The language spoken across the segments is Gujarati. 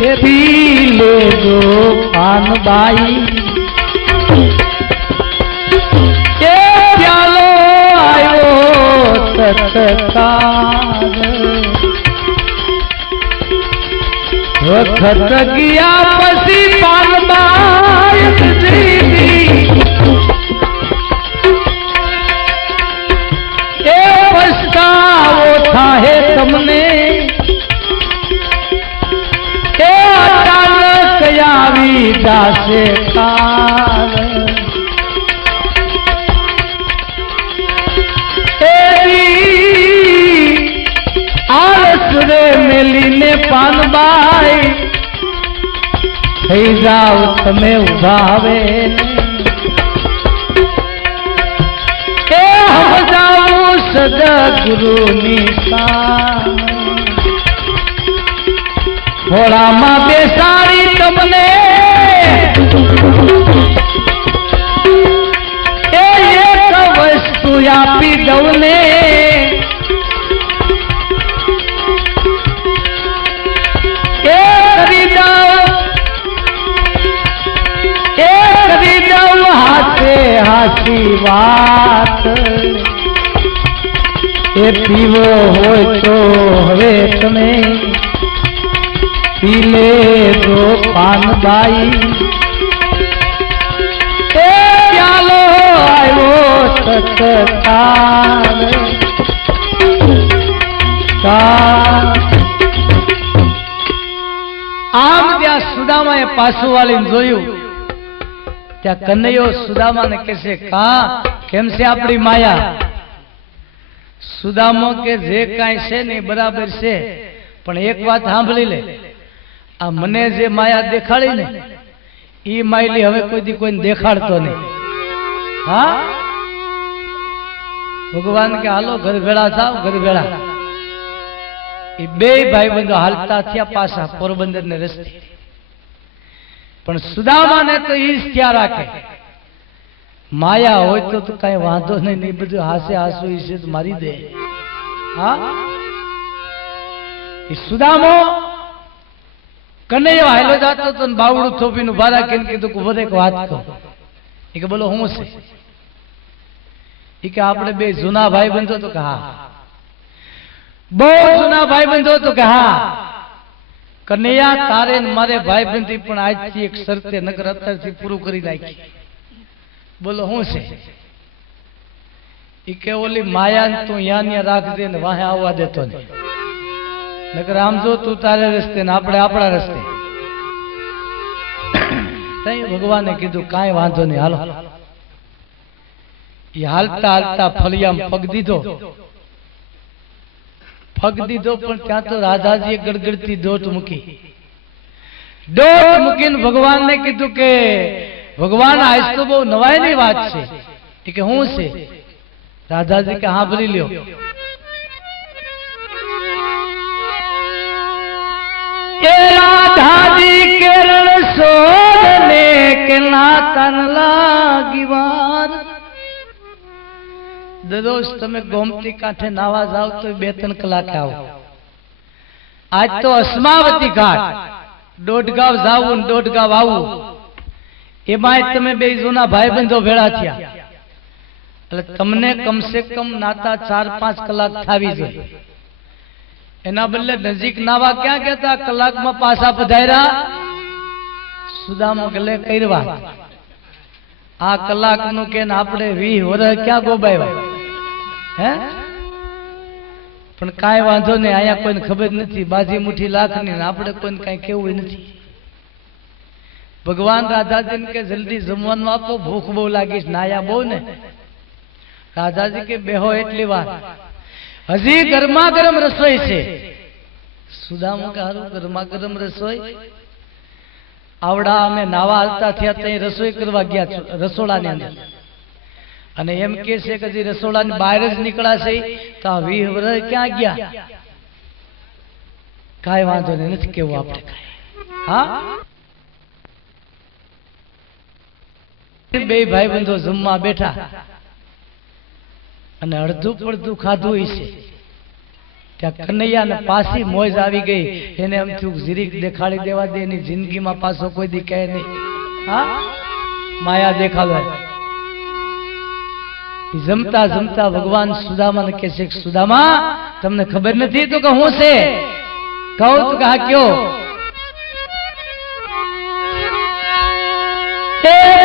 એ પી લેજો પાનબાઈ એ પ્યાલો આવ્યો સતકાર વખત ગયા પછી પાનબાઈ દીધી એ પસ્તાવો થાહે તમને એ જાશે તાર એવી આરસ રે મેલીને પાનબાઈ થઈ જાવ તમે ઉભાવે એ એ સદા ગુરુની સામે ખોળામાં બેસાડી તમને આપી દઉં ને. એ કરી દઉં એ કરી દઉં હાથે હાથી વાત. એ પીવો હોય તો હવે તમે પીલે દો પાનબાઈ. આવ્યો આમ ત્યાં સુદામાએ પાછું વાળીને જોયું. ત્યાં કનૈયો સુદામાને કહેશે કા? કેમ છે આપણી માયા? સુદામો કે, જે કાંઈ છે ને બરાબર છે, પણ એક વાત સાંભળી લે. આ મને જે માયા દેખાડી ને એ માયલી હવે કોઈ કોઈને દેખાડતો નહીં. હા? ભગવાન કે, હાલો ઘર થાવ ઘર એ બે ભાઈ બંધો હાલતા થયા પાછા પોરબંદર ને રસ્તે. પણ સુદામાને તો જ ક્યાં રાખે. માયા હોય તો કઈ વાંધો નહીં નહીં, બધું હાસે હાસુ ઈ તો મારી દે. હા? એ સુદામો કનૈયો હાલો જાતો તો બાવડું થોપીનું ભારા કેમ કીધું કે વધે વાત કહો. એ કે, બોલો, હું છે એ કે આપણે બે જૂના ભાઈ બંધો તો કે હા. બહુ જૂના ભાઈ બંધો તો કે હા. કનૈયા તારે ને મારે ભાઈ બંધી પણ આજથી એક શરતે નગર અત્યારથી પૂરું કરી નાખી. બોલો હું છે? ઈ કે ઓલી માયા તું યા ન્યા રાખજે ને વાહે આવવા દેતો નહીં નકર આમ જો તું તારે રસ્તે ને આપણે આપણા રસ્તે. તઈ ભગવાને કીધું કાંઈ વાંધો નહીં હાલો. એ હાલતા હાલતા ફળિયામાં પગ દીધો. પગ દીધો પણ ત્યાં તો રાધાજીએ ગડગડતી દોટ મૂકી. દોટ મૂકીને ભગવાનને કીધું કે, ભગવાન, આજ તો બહુ નવાઈની વાત છે. કે, હું છે? રાધાજી કે, હા, ભરી લ્યો. એ રાધાજી કેરણ સોરને કે ના તન લાગી વાર. દરરોજ તમે ગોમતી કાંઠે નાવા જાવ તો બે ત્રણ કલાક આવો. આજ તો અસ્માવતી ઘાટ. દોઢ જાવું દોઢ ગાવ આવું. એમાં તમે બે જૂના ભાઈબંધો ભેળા થયા. એટલે તમને કમસે કમ નાતા ચાર પાંચ કલાક થાવી જોઈએ. એના બદલે નજીક નાવા ક્યાં કેતા કલાકમાં પાછા પધાર્યા. સુદામા ગલે કરવા આ કલાકનું કે આપણે વી વર્ષ ક્યાં ગોબાવ્યા? પણ કાંઈ વાંધો નહીં અહીંયા કોઈને ખબર નથી. બાજી મુઠ્ઠી લાખ ને આપણે કોઈને કાંઈ કેવું નથી. ભગવાન રાધાજીને કે જલ્દી જમવાનું આપો, ભૂખ બહુ લાગી નાયા બહુ ને. રાધાજી કે બેહો એટલી વાર. હજી ગરમા ગરમ રસોઈ છે. સુદામા કે ગરમા ગરમ રસોઈ? આવડા અમે નાવા હાલતા થયા, ત્યાં રસોઈ કરવા ગયા રસોડાની અંદર. અને એમ કે છે કે હજી રસોડાની બહાર જ નીકળાશે તો આ વીહ વર્ષ ક્યાં ગયા? કાંઈ વાંધો નહીં નથી કેવું આપણે હા? બે ભાઈ બંધો જમવા બેઠા. અને અડધું પડધું ખાધું છે ત્યાં કનૈયાને પાછી મોજ આવી ગઈ. એને એમ થયું જીરીક દેખાડી દેવા દે એની જિંદગીમાં પાછો કોઈ દી કહે નહીં. હા? માયા દેખાવે જમતા જમતા ભગવાન સુદામાને કહે છે સુદામા, તમને ખબર નથી તો કે હું છે? કહું તો કે કયો.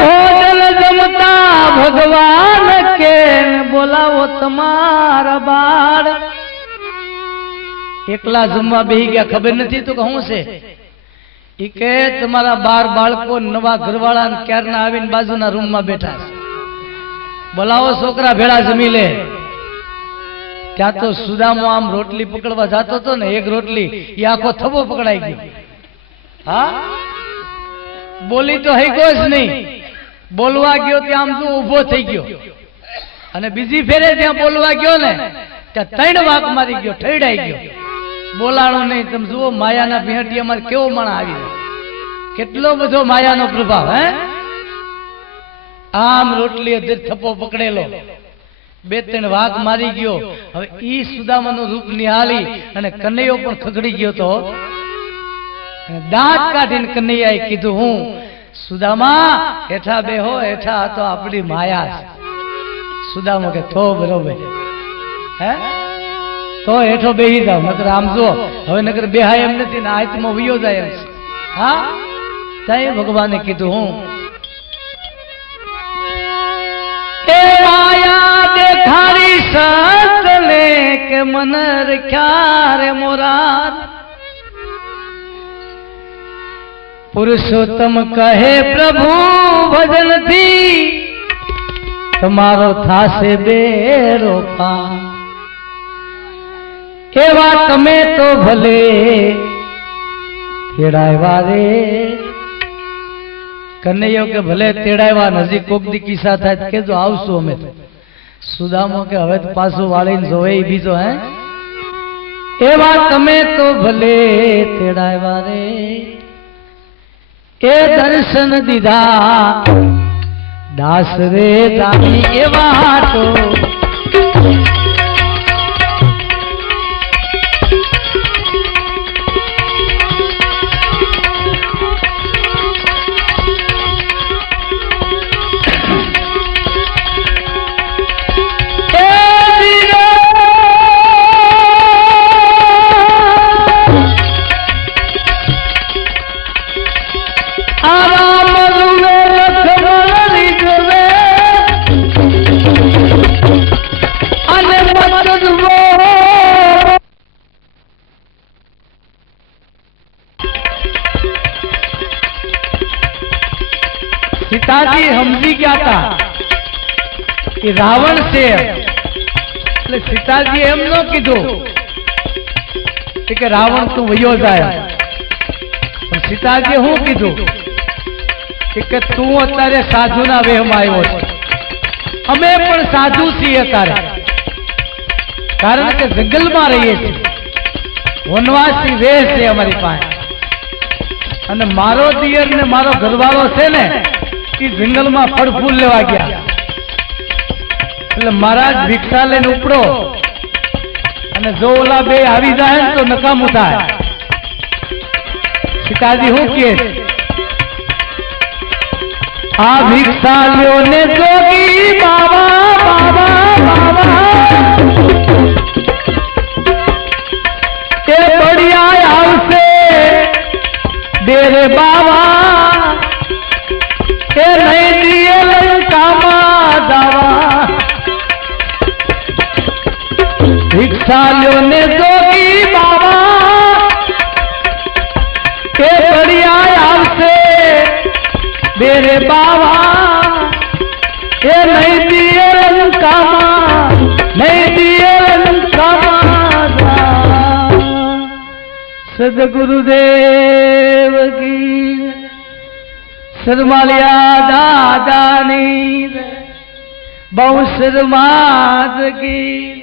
ભોજન જમતા ભગવાન કે બોલાવો તમારા બાળ? એકલા જમવા બેહી ગયા, ખબર નથી તો કે હું છે? ઈ કે તમારા બાર બાળકો નવા ઘરવાળા ક્યારના આવીને બાજુના રૂમમાં બેઠા છે. બોલાવો છોકરા, ભેળા જમી લે. ત્યાં તો સુદામો આમ રોટલી પકડવા જતો હતો ને, એક રોટલી એ આખો થબો પકડાઈ ગયો. હા? બોલી તો હૈકો જ નહીં. બોલવા ગયો ત્યાં આમ શું ઊભો થઈ ગયો. અને બીજી ફેરે ત્યાં બોલવા ગયો ને, ત્યાં ત્રણ વાક મારી ગયો, ઠેડાઈ ગયો. બોલાણો નહીં, તમે જુઓ, માયાના ભેટી અમારે કેવો માણા આવી કેટલો બધો માયાનો પ્રભાવ, હે? આમ રોટલી થપ્પો પકડેલો. બે ત્રણ વાઘ મારી ગયો. હવે ઈ સુદામાનું રૂપ નિહાળી અને કનૈયો પણ ખગડી ગયો તો. દાંત કાઢીને કનૈયાએ કીધું, હું સુદામા, હેઠા બેહો, હેઠા તો આપણી માયા છે. સુદામો કે થો બરોબર. હે? તો હેઠો બેહી જાવ નકર આમ જો હવે નકર બેહાય એમ નથી ને આત્મા વયો જાય એમ હા? ત્યાં ભગવાને કીધું, હું દેખાડી સતને કે મન રખ્યા મોરાર પુરુષોત્તમ કહે, પ્રભુ ભજનથી તમારો થાશે બે રોપા એવા તમે તો ભલે તેડાવ્યા રે. કનૈયો કે ભલે તેડાવ્યા, નજીક કોક દી કિસ્સા થાય કેજો આવશું અમે તો. સુદામો કે હવે તો પાછું વાળીને જોવે બીજો, હે? એવા તમે તો ભલે તેડાવ્યા રે એ દર્શન દીધા. દાસ રે તારી એવા તો હતા એ રાવણ છે એટલે સીતાજી એમ ન કીધું કે રાવણ તું વયો જાય. પણ સીતાજી શું કીધું? કે તું અત્યારે સાધુના વેહમાં આવ્યો છે. અમે પણ સાધુ છીએ અત્યારે. કારણ કે જંગલમાં રહીએ છીએ. વનવાસી વેહ છે અમારી પાસે. અને મારો દિયર ને મારો ઘરવાળો છે ને એ જંગલમાં ફળ ફૂલ લેવા ગયા. એટલે મહારાજ ભિક્ષા લઈને ઉપડો. અને જો ઓલા બે આવી જાય તો નકામું થાય. સીતાજી, હું કે? આ ભિક્ષા લ્યો ને જોગી બાબા બાબા બાબા એ બળિયા આવશે. દેરે બાબા એ નહીં દિયે લંકામાં દાવા. ભિક્ષાલ્યો ને જોગી બાબા એ બળિયા આવશે બેરે બાવા. એ નહીં દિયે નહીં દિયે લંકામાં સદગુરુદેવ શરમાલિયા દાદાની બહુ શરમાદ કી